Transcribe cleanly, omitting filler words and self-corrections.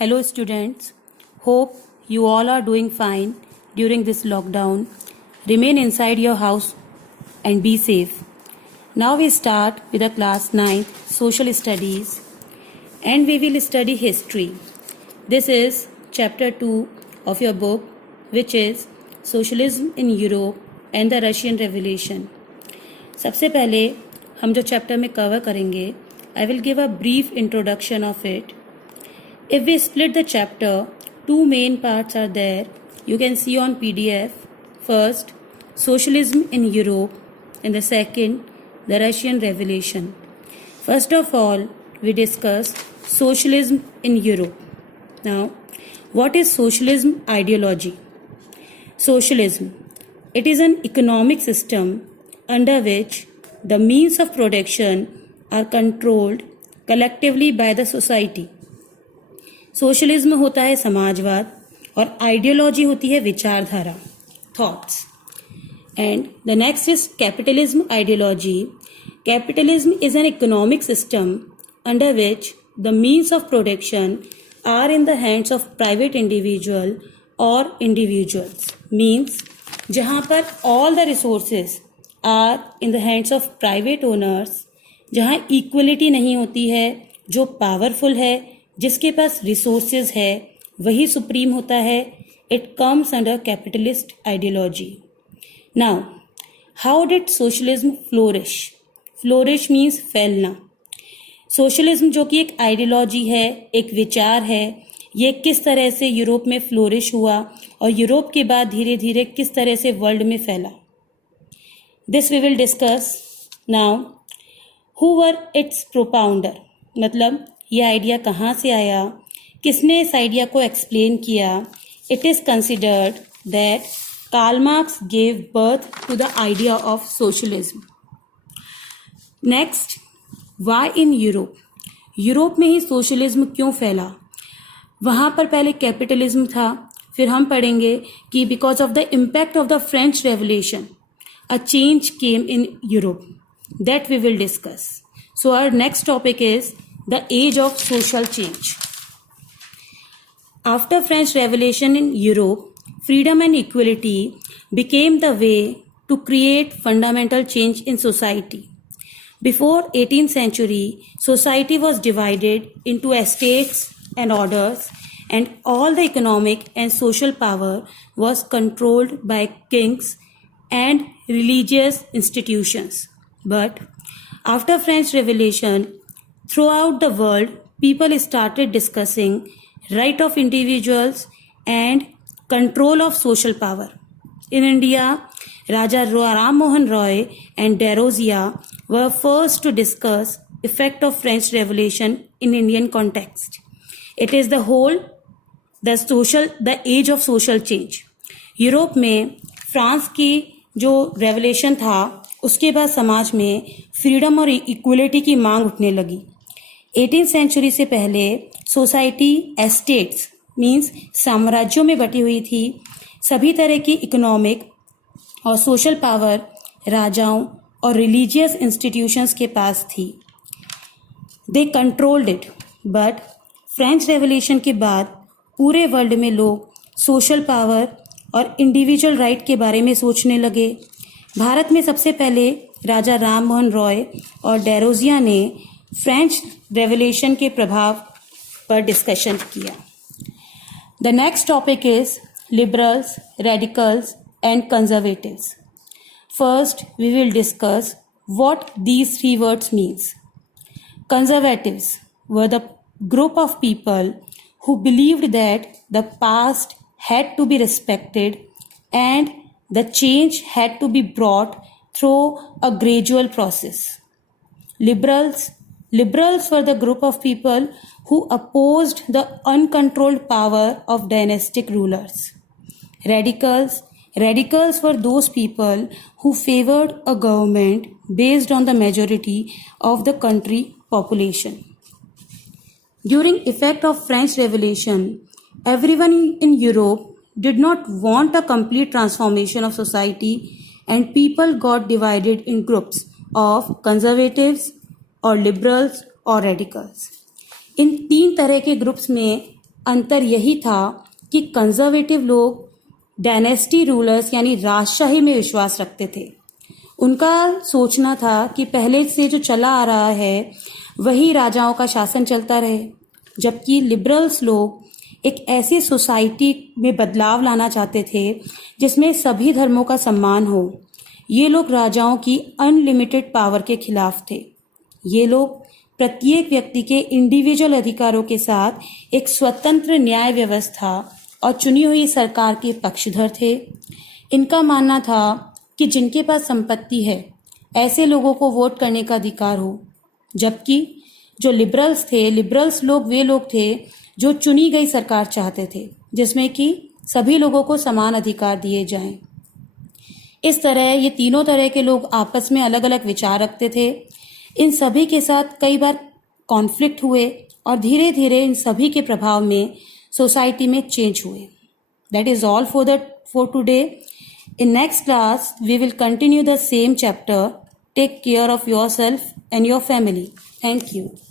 Hello, students. Hope you all are doing fine during this lockdown. Remain inside your house and be safe. Now we start with the class 9th social studies and we will study history. This is chapter 2 of your book, which is Socialism in Europe and the Russian Revolution. सबसे पहले हम जो चैप्टर में कवर करेंगे, I will give a brief introduction of it. If we split the chapter, two main parts are there. You can see on PDF. First, socialism in Europe, and the second, the Russian Revolution. First of all, we discuss socialism in Europe. Now, what is socialism ideology? Socialism. It is an economic system under which the means of production are controlled collectively by the society. Socialism होता है समाजवाद और ideology होती है विचारधारा, thoughts. And the next is capitalism ideology. Capitalism is an economic system under which the means of production are in the hands of private individual और individuals. Means जहाँ पर all the resources are in the hands of private owners, जहाँ equality नहीं होती है. जो पावरफुल है, जिसके पास रिसोर्सेज है, वही सुप्रीम होता है. It comes under capitalist ideology. Now how did socialism flourish? Flourish means फैलना. सोशलिज्म जो कि एक आइडियोलॉजी है, एक विचार है, ये किस तरह से यूरोप में फ्लोरिश हुआ और यूरोप के बाद धीरे धीरे किस तरह से वर्ल्ड में फैला. This we will discuss. Now who were its propounder, मतलब ये आइडिया कहाँ से आया, किसने इस आइडिया को एक्सप्लेन किया. It is considered that Karl Marx gave birth to the idea of socialism. Next, why in Europe? Europe में ही सोशलिज्म क्यों फैला? वहाँ पर पहले कैपिटलिज्म था. फिर हम पढ़ेंगे कि because of the impact of the French revolution a change came in Europe. That we will discuss. So our next topic is the age of social change. After French Revolution in Europe, freedom and equality became the way to create fundamental change in society. Before 18th century, society was divided into estates and orders, and all the economic and social power was controlled by kings and religious institutions. But after French Revolution, throughout the world, people started discussing right of individuals and control of social power. In India, Raja Ram Mohan Roy and De Rosier were first to discuss effect of French Revolution in Indian context. It is the age of social change. Europe में फ्रांस की जो रेवोल्यूशन था, उसके बाद समाज में फ्रीडम और इक्वलिटी की मांग उठने लगी. 18th सेंचुरी से पहले सोसाइटी एस्टेट्स मीन्स साम्राज्यों में बटी हुई थी. सभी तरह की इकोनॉमिक और सोशल पावर राजाओं और रिलीजियस इंस्टीट्यूशंस के पास थी. They controlled it. But French revolution के बाद पूरे वर्ल्ड में लोग सोशल पावर और इंडिविजुअल राइट के बारे में सोचने लगे. भारत में सबसे पहले राजा राम मोहन रॉय और डेरोजिया ने फ्रेंच रेवोल्यूशन के प्रभाव पर डिस्कशन किया. The next topic is liberals, radicals and conservatives. First we will discuss what these three words means. Conservatives were the group of people who believed that the past had to be respected and the change had to be brought through a gradual process. Liberals were the group of people who opposed the uncontrolled power of dynastic rulers. Radicals were those people who favored a government based on the majority of the country population. During effect of French Revolution, everyone in Europe did not want a complete transformation of society and people got divided in groups of conservatives और लिबरल्स और रेडिकल्स. इन तीन तरह के ग्रुप्स में अंतर यही था कि कंजर्वेटिव लोग डायनेस्टी रूलर्स यानी राजशाही में विश्वास रखते थे। उनका सोचना था कि पहले से जो चला आ रहा है वही राजाओं का शासन चलता रहे, जबकि लिबरल्स लोग एक ऐसी सोसाइटी में बदलाव लाना चाहते थे जिसमें सभी धर्मों का सम्मान हो। ये लोग राजाओं की अनलिमिटेड पावर के खिलाफ थे। ये लोग प्रत्येक व्यक्ति के इंडिविजुअल अधिकारों के साथ एक स्वतंत्र न्याय व्यवस्था और चुनी हुई सरकार के पक्षधर थे। इनका मानना था कि जिनके पास संपत्ति है ऐसे लोगों को वोट करने का अधिकार हो, जबकि जो लिबरल्स लोग वे लोग थे जो चुनी गई सरकार चाहते थे जिसमें कि सभी लोगों को समान अधिकार दिए जाएं। इस तरह ये तीनों तरह के लोग आपस में अलग अलग विचार रखते थे। इन सभी के साथ कई बार कॉन्फ्लिक्ट हुए और धीरे धीरे इन सभी के प्रभाव में सोसाइटी में चेंज हुए। That is all for today. In next class, we will continue the same chapter. Take care of yourself and your family. Thank you.